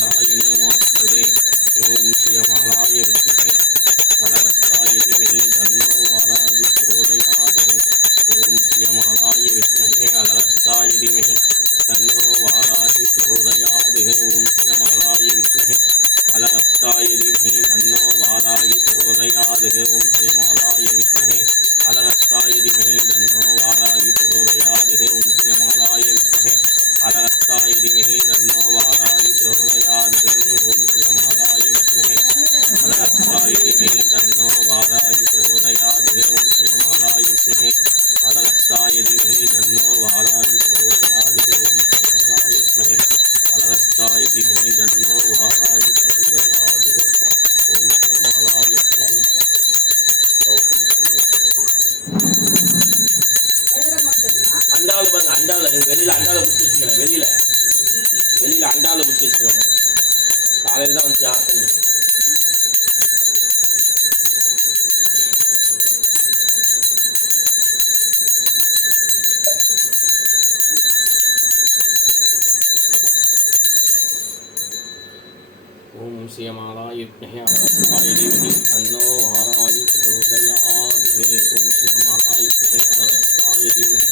नारायणी नमोस्तुते ओम श्रीमालाय विद्महे अनरस्ताय धीमहि तन्नो वाराहि प्रचोदयात् ओम श्रीमालाय विद्महे अनरस्ताय धीमहि तन्नो वाराहि प्रचोदयात् ओम श्रीमालाय विद्महे अनरस्ताय धीमहि तन्नो वाराहि प्रचोदयात् ओम श्रीमालाय विद्महे अनरस्ताय धीमहि तन्नो वाराहि प्रचोदयात् ओम श्रीमालाय विद्महे अनरस्ताय धीमहि तन्नो वाराहि प्रचोदयात् ओम श्रीमालाय विद्महे अनरस्ताय धीमहि तन्नो वाराहि प्रचोदयात् ओम श्रीमालाय विद्महे अनरस्ताय धीमहि तन्नो वाराहि प्रचोदयात् ओम श्रीमालाय विद्महे अनरस्ताय धीमहि तन्नो वाराहि प्रचोदयात् ओम श्रीमालाय विद्महे அண்டால பாருங்க, அண்டால நீங்க வெளியில அண்டால பிடிச்சி வச்சுக்கிறேன். வெளியில அண்டால பிடிச்சி வச்சுக்கோங்க. காலையில தான் வந்து ஆசை. ஓம் ஸ்ரீமாலாய வித்மஹே அனரஸ்தாய தீமஹி தன்னோ வாராஹி பிரச்சோதயாத் ஓம் ஸ்ரீமாலாய வித்மஹே அனரஸ்தாய தீமஹி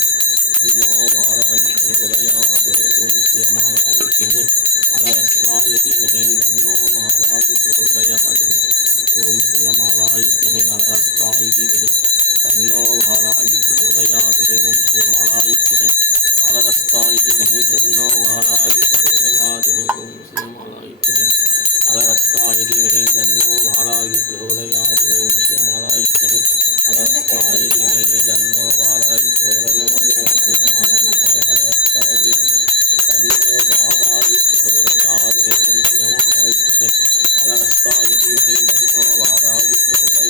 तन्नो वाराहि प्रचोदयात् ओम श्रीमालाय विद्महे अनरस्ताय धीमहि तन्नो वाराहि प्रचोदयात् ओम श्रीमालाय विद्महे अनरस्ताय धीमहि तन्नो वाराहि प्रचोदयात् ओम श्रीमालाय विद्महे अनरस्ताय धीमहि तन्नो वाराहि प्रचोदयात् ओम श्रीमालाय विद्महे अनरस्ताय धीमहि तन्नो वाराहि प्रचोदयात् ओम श्रीमालाय विद्महे अनरस्ताय धीमहि तन्नो वाराहि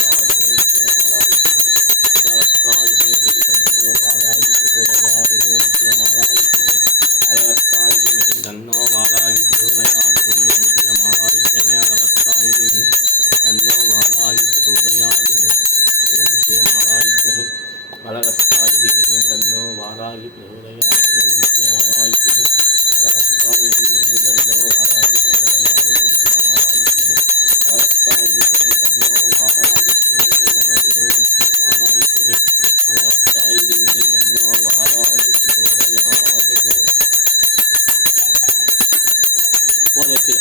போதும் வச்சு